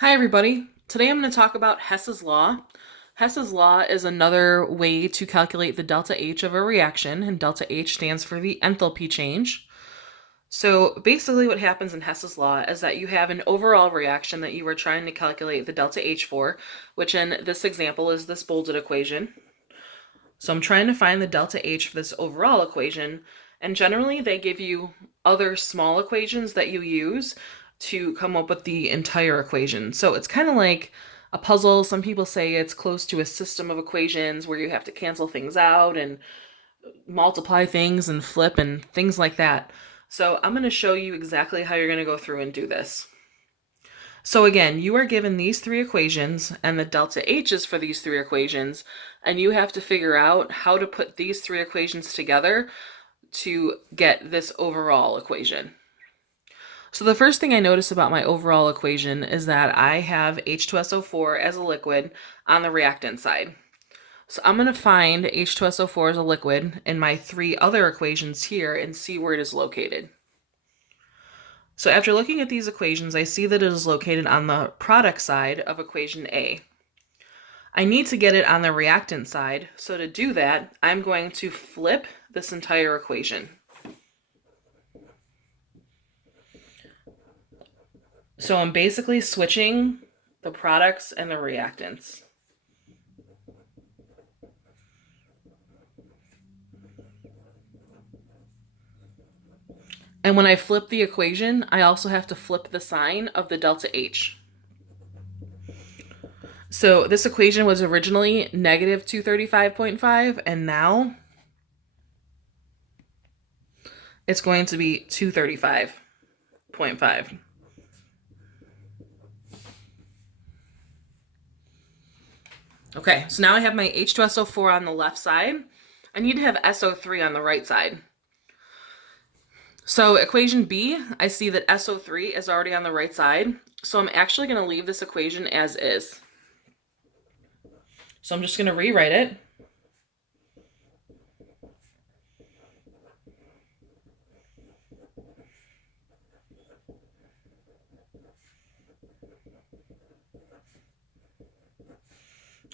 Hi everybody. Today I'm going to talk about Hess's law. Hess's law is another way to calculate the delta H of a reaction, and delta H stands for the enthalpy change. So basically what happens in Hess's law is that you have an overall reaction that you are trying to calculate the delta H for, which in this example is this bolded equation. So I'm trying to find the delta H for this overall equation, and generally they give you other small equations that you use to come up with the entire equation. So it's kind of like a puzzle. Some people say it's close to a system of equations where you have to cancel things out and multiply things and flip and things like that. So I'm going to show you exactly how you're going to go through and do this. So again, you are given these three equations and the delta H's for these three equations, and you have to figure out how to put these three equations together to get this overall equation. So the first thing I notice about my overall equation is that I have H2SO4 as a liquid on the reactant side. So I'm going to find H2SO4 as a liquid in my three other equations here and see where it is located. So after looking at these equations, I see that it is located on the product side of equation A. I need to get it on the reactant side, so to do that, I'm going to flip this entire equation. So I'm basically switching the products and the reactants. And when I flip the equation, I also have to flip the sign of the delta H. So this equation was originally negative 235.5, and now it's going to be 235.5. Okay, so now I have my H2SO4 on the left side. I need to have SO3 on the right side. So equation B, I see that SO3 is already on the right side, so I'm actually going to leave this equation as is. So I'm just going to rewrite it.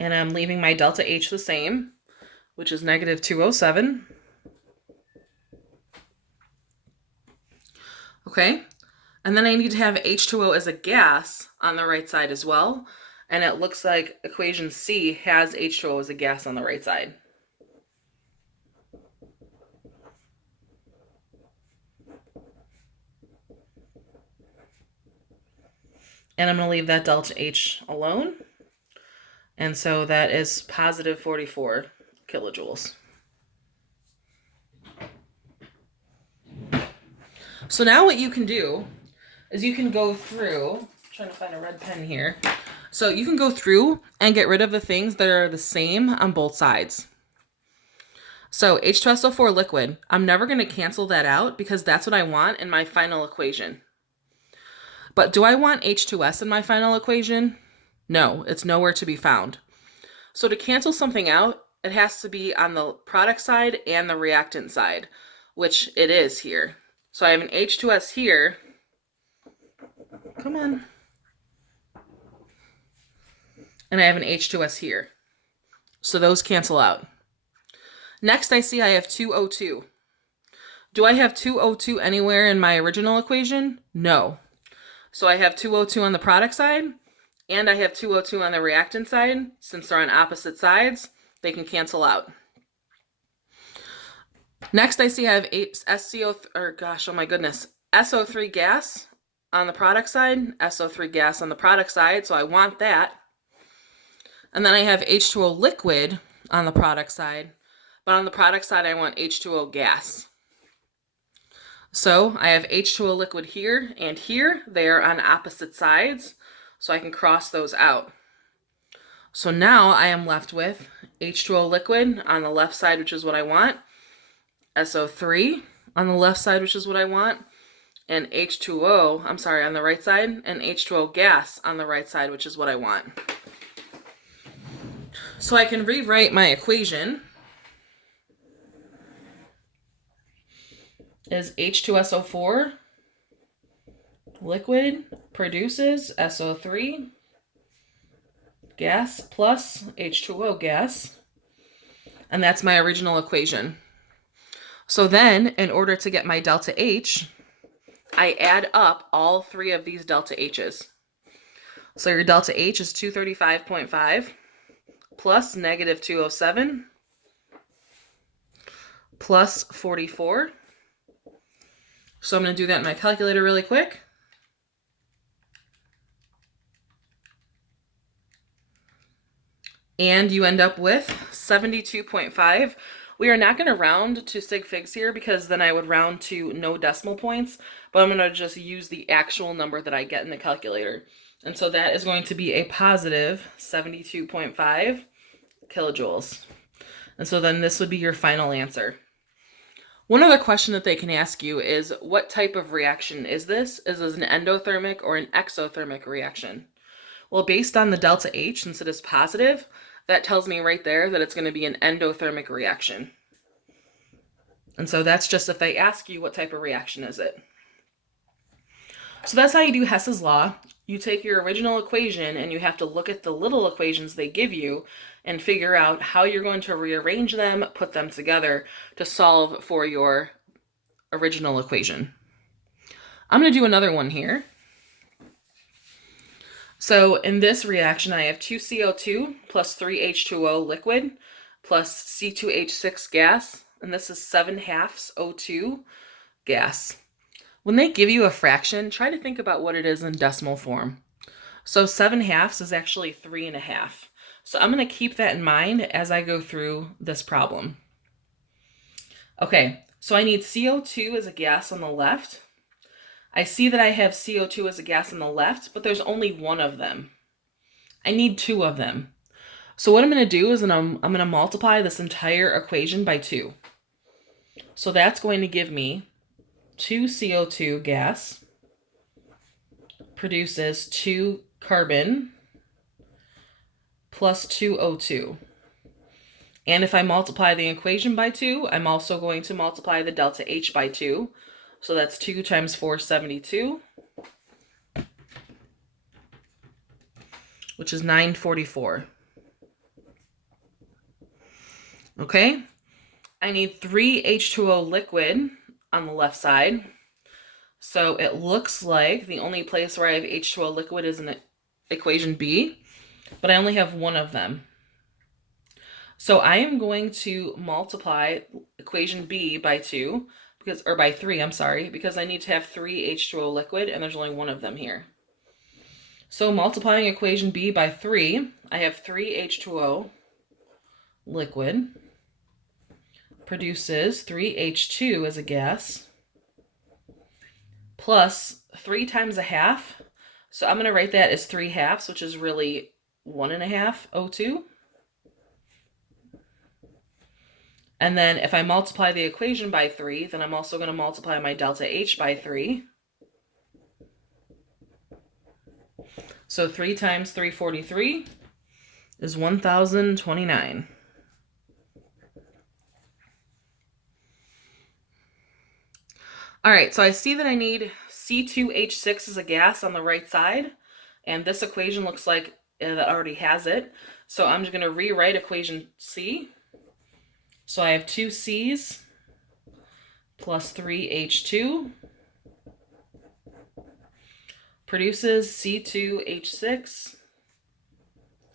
And I'm leaving my delta H the same, which is negative 207. Okay, and then I need to have H2O as a gas on the right side as well. And it looks like equation C has H2O as a gas on the right side. And I'm going to leave that delta H alone. And so that is positive 44 kilojoules. So now what you can do is you can go through, I'm trying to find a red pen here. So you can go through and get rid of the things that are the same on both sides. So H2SO4 liquid, I'm never going to cancel that out because that's what I want in my final equation. But do I want H2S in my final equation? No, it's nowhere to be found. So to cancel something out, it has to be on the product side and the reactant side, which it is here. So I have an H2S here. Come on. And I have an H2S here. So those cancel out. Next, I see I have 2O2. Do I have 2O2 anywhere in my original equation? No. So I have 2O2 on the product side, and I have 2O2 on the reactant side. Since they're on opposite sides, they can cancel out. Next, I see I have SO3 gas on the product side, SO3 gas on the product side, so I want that. And then I have H2O liquid on the product side, but on the product side, I want H2O gas. So I have H2O liquid here and here. They are on opposite sides, so I can cross those out. So now I am left with H2O liquid on the left side, which is what I want, SO3 on the left side, which is what I want, and H2O, on the right side, and H2O gas on the right side, which is what I want. So I can rewrite my equation as H2SO4 liquid produces SO3 gas plus H2O gas. And that's my original equation. So then, in order to get my delta H, I add up all three of these delta H's. So your delta H is 235.5 plus negative 207 plus 44. So I'm going to do that in my calculator really quick. And you end up with 72.5. We are not going to round to sig figs here because then I would round to no decimal points, but I'm going to just use the actual number that I get in the calculator. And so that is going to be a positive 72.5 kilojoules. And so then this would be your final answer. One other question that they can ask you is, what type of reaction is this? Is this an endothermic or an exothermic reaction? Well, based on the delta H, since it is positive, that tells me right there that it's going to be an endothermic reaction. And so that's just if they ask you what type of reaction is it. So that's how you do Hess's law. You take your original equation and you have to look at the little equations they give you and figure out how you're going to rearrange them, put them together to solve for your original equation. I'm going to do another one here. So in this reaction, I have 2 CO2 plus 3 H2O liquid plus C2H6 gas, and this is 7/2 O2 gas. When they give you a fraction, try to think about what it is in decimal form. So 7/2 is actually 3.5. So I'm going to keep that in mind as I go through this problem. Okay, so I need CO2 as a gas on the left. I see that I have CO2 as a gas on the left, but there's only one of them. I need two of them. So what I'm going to do is I'm going to multiply this entire equation by 2. So that's going to give me 2 CO2 gas produces 2 carbon plus 2 O2. And if I multiply the equation by 2, I'm also going to multiply the delta H by 2. So that's 2 times 4, 72, which is 944. Okay, I need 3 H2O liquid on the left side. So it looks like the only place where I have H2O liquid is in equation B, but I only have one of them. So I am going to multiply equation B by 2, or by 3, I'm sorry, because I need to have 3 H2O liquid, and there's only one of them here. So multiplying equation B by 3, I have 3 H2O liquid produces 3 H2 as a gas plus 3 times a half. So I'm going to write that as 3/2, which is really 1.5 O2. And then if I multiply the equation by 3, then I'm also going to multiply my delta H by 3. So 3 times 343 is 1,029. All right, so I see that I need C2H6 as a gas on the right side, and this equation looks like it already has it. So I'm just going to rewrite equation C. So I have 2 C's plus 3 H2 produces C2H6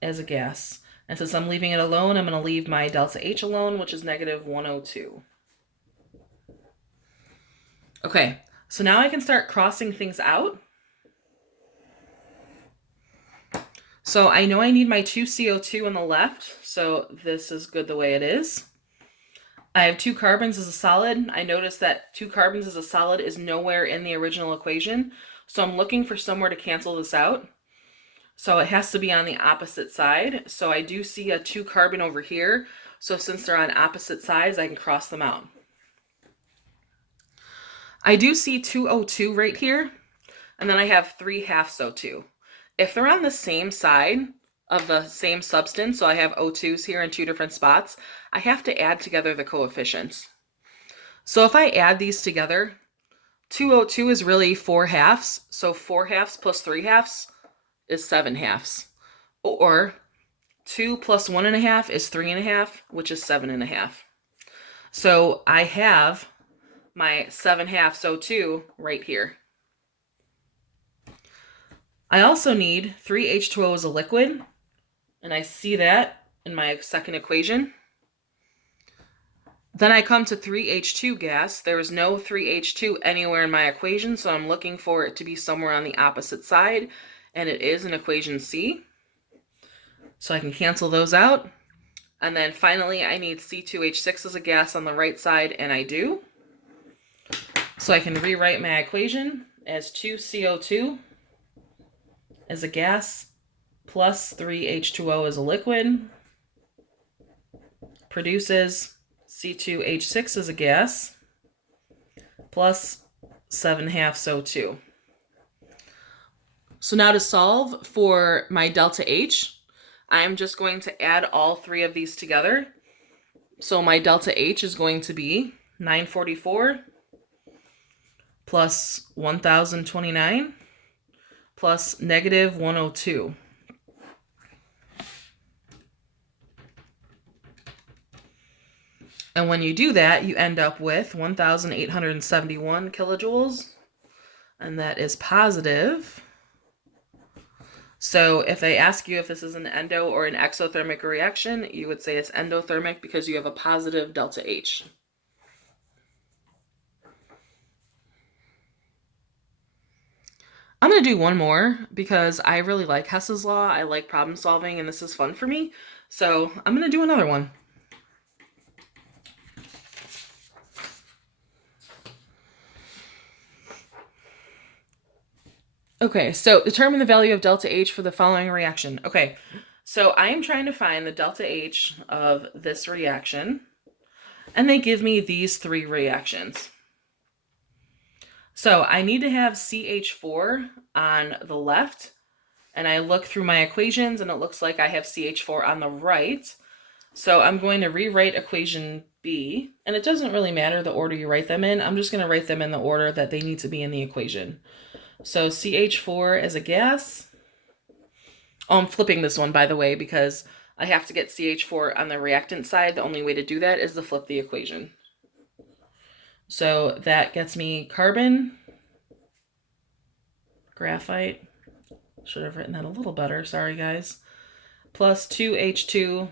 as a gas. And since I'm leaving it alone, I'm going to leave my delta H alone, which is negative 102. Okay, so now I can start crossing things out. So I know I need my 2 CO2 on the left, so this is good the way it is. I have 2 carbons as a solid. I notice that 2 carbons as a solid is nowhere in the original equation, so I'm looking for somewhere to cancel this out. So it has to be on the opposite side. So I do see a 2 carbon over here, so since they're on opposite sides, I can cross them out. I do see 2 O2 right here, and then I have 3/2 O2. If they're on the same side of the same substance, so I have O2s here in 2 different spots, I have to add together the coefficients. So if I add these together, 2O2 is really 4 halves. So 4 halves plus 3 halves is 7 halves. Or 2 plus 1.5 is 3.5, which is 7.5. So I have my 7 halves O2 right here. I also need 3H2O as a liquid, and I see that in my second equation. Then I come to 3H2 gas. There is no 3H2 anywhere in my equation, so I'm looking for it to be somewhere on the opposite side, and it is in equation C. So I can cancel those out. And then finally, I need C2H6 as a gas on the right side, and I do. So I can rewrite my equation as 2CO2 as a gas plus 3H2O as a liquid produces C2H6 as a gas plus 7 halves O2. So now to solve for my delta H, I'm just going to add all three of these together. So my delta H is going to be 944 plus 1029 plus negative 102. And when you do that, you end up with 1,871 kilojoules, and that is positive. So if they ask you if this is an endo or an exothermic reaction, you would say it's endothermic because you have a positive delta H. I'm going to do one more because I really like Hess's law. I like problem solving, and this is fun for me. So I'm going to do another one. Okay, so determine the value of delta H for the following reaction. Okay, so I am trying to find the delta H of this reaction, and they give me these three reactions. So I need to have CH4 on the left, and I look through my equations, and it looks like I have CH4 on the right. So I'm going to rewrite equation B, and it doesn't really matter the order you write them in. I'm just going to write them in the order that they need to be in the equation. So CH4 as a gas. Oh, I'm flipping this one, by the way, because I have to get CH4 on the reactant side. The only way to do that is to flip the equation. So that gets me carbon, graphite, should have written that a little better, sorry guys, plus 2H2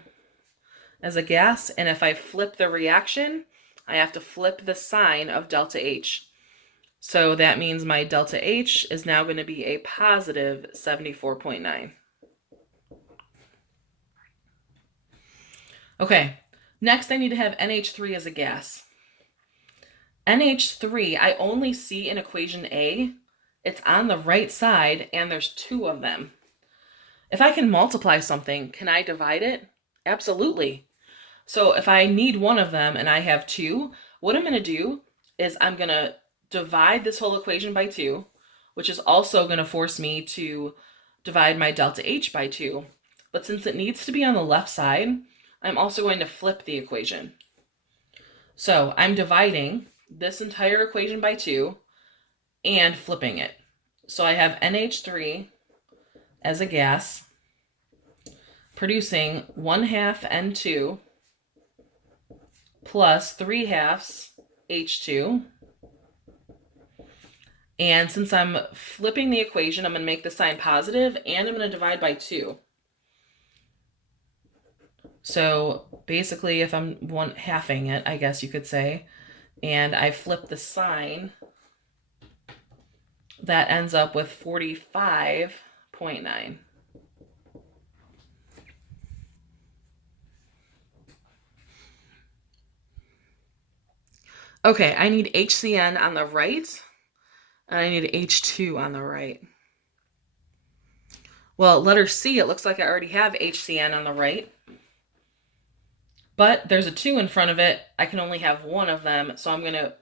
as a gas. And if I flip the reaction, I have to flip the sign of delta H. So that means my delta H is now going to be a positive 74.9. Okay, next I need to have NH3 as a gas. NH3, I only see in equation A. It's on the right side, and there's two of them. If I can multiply something, can I divide it? Absolutely. So if I need one of them and I have two, what I'm going to do is I'm going to divide this whole equation by 2, which is also going to force me to divide my delta H by 2. But since it needs to be on the left side, I'm also going to flip the equation. So I'm dividing this entire equation by 2 and flipping it. So I have NH3 as a gas producing 1/2 N2 plus 3/2 H2. And since I'm flipping the equation, I'm going to make the sign positive, and I'm going to divide by 2. So basically, if I'm halving it, I guess you could say, and I flip the sign, that ends up with 45.9. Okay, I need HCN on the right, and I need H2 on the right. Well, letter C, it looks like I already have HCN on the right, but there's a 2 in front of it. I can only have one of them, so I'm going to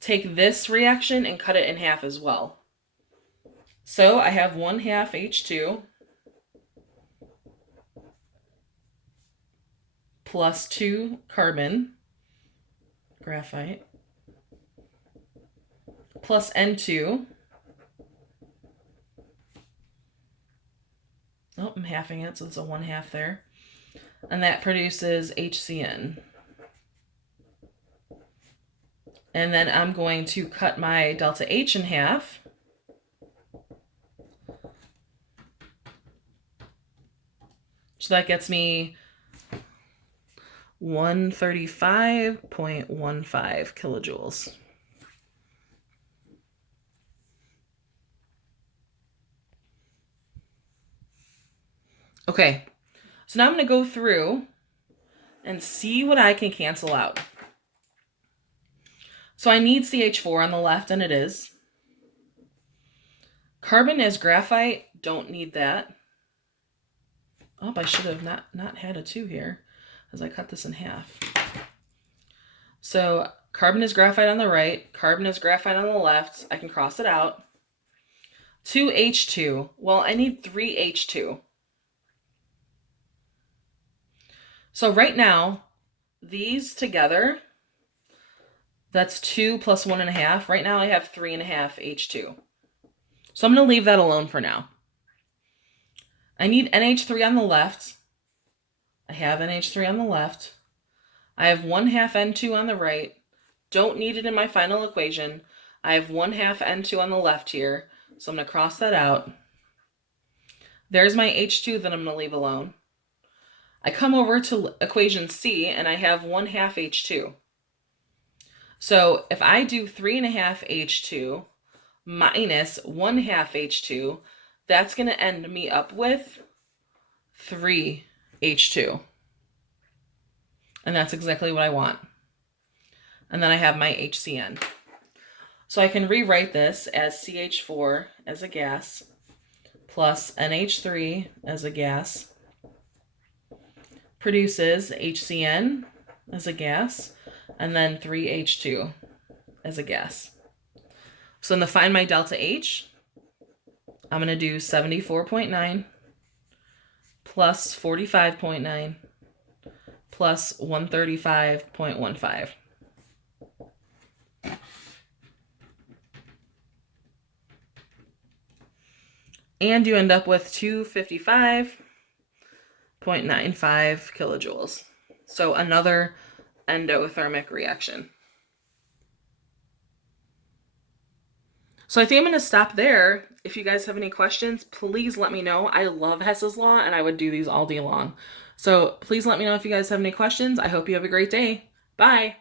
take this reaction and cut it in half as well. So I have 1/2 H2 plus 2 carbon, graphite, plus N2. Oh, I'm halving it, so it's a 1/2 there. And that produces HCN. And then I'm going to cut my delta H in half. So that gets me 135.15 kilojoules. Okay, so now I'm going to go through and see what I can cancel out. So I need CH4 on the left, and it is. Carbon is graphite, don't need that. Oh, I should have not had a 2 here as I cut this in half. So carbon is graphite on the right, carbon is graphite on the left. I can cross it out. 2H2. Well, I need 3H2. So right now, these together, that's 2 plus 1.5. Right now I have 3.5 H2. So I'm going to leave that alone for now. I need NH3 on the left. I have NH3 on the left. I have 1/2 N2 on the right. Don't need it in my final equation. I have 1/2 N2 on the left here. So I'm going to cross that out. There's my H2 that I'm going to leave alone. I come over to equation C and I have 1/2 H2. So if I do 3.5 H2 minus 1/2 H2, that's going to end me up with 3 H2. And that's exactly what I want. And then I have my HCN. So I can rewrite this as CH4 as a gas plus NH3 as a gas produces HCN as a gas and then 3H2 as a gas. So to find my delta H, I'm going to do 74.9 plus 45.9 plus 135.15. And you end up with 255.95 kilojoules. So another endothermic reaction. So I think I'm going to stop there. If you guys have any questions, please let me know. I love Hess's law and I would do these all day long. So please let me know if you guys have any questions. I hope you have a great day. Bye.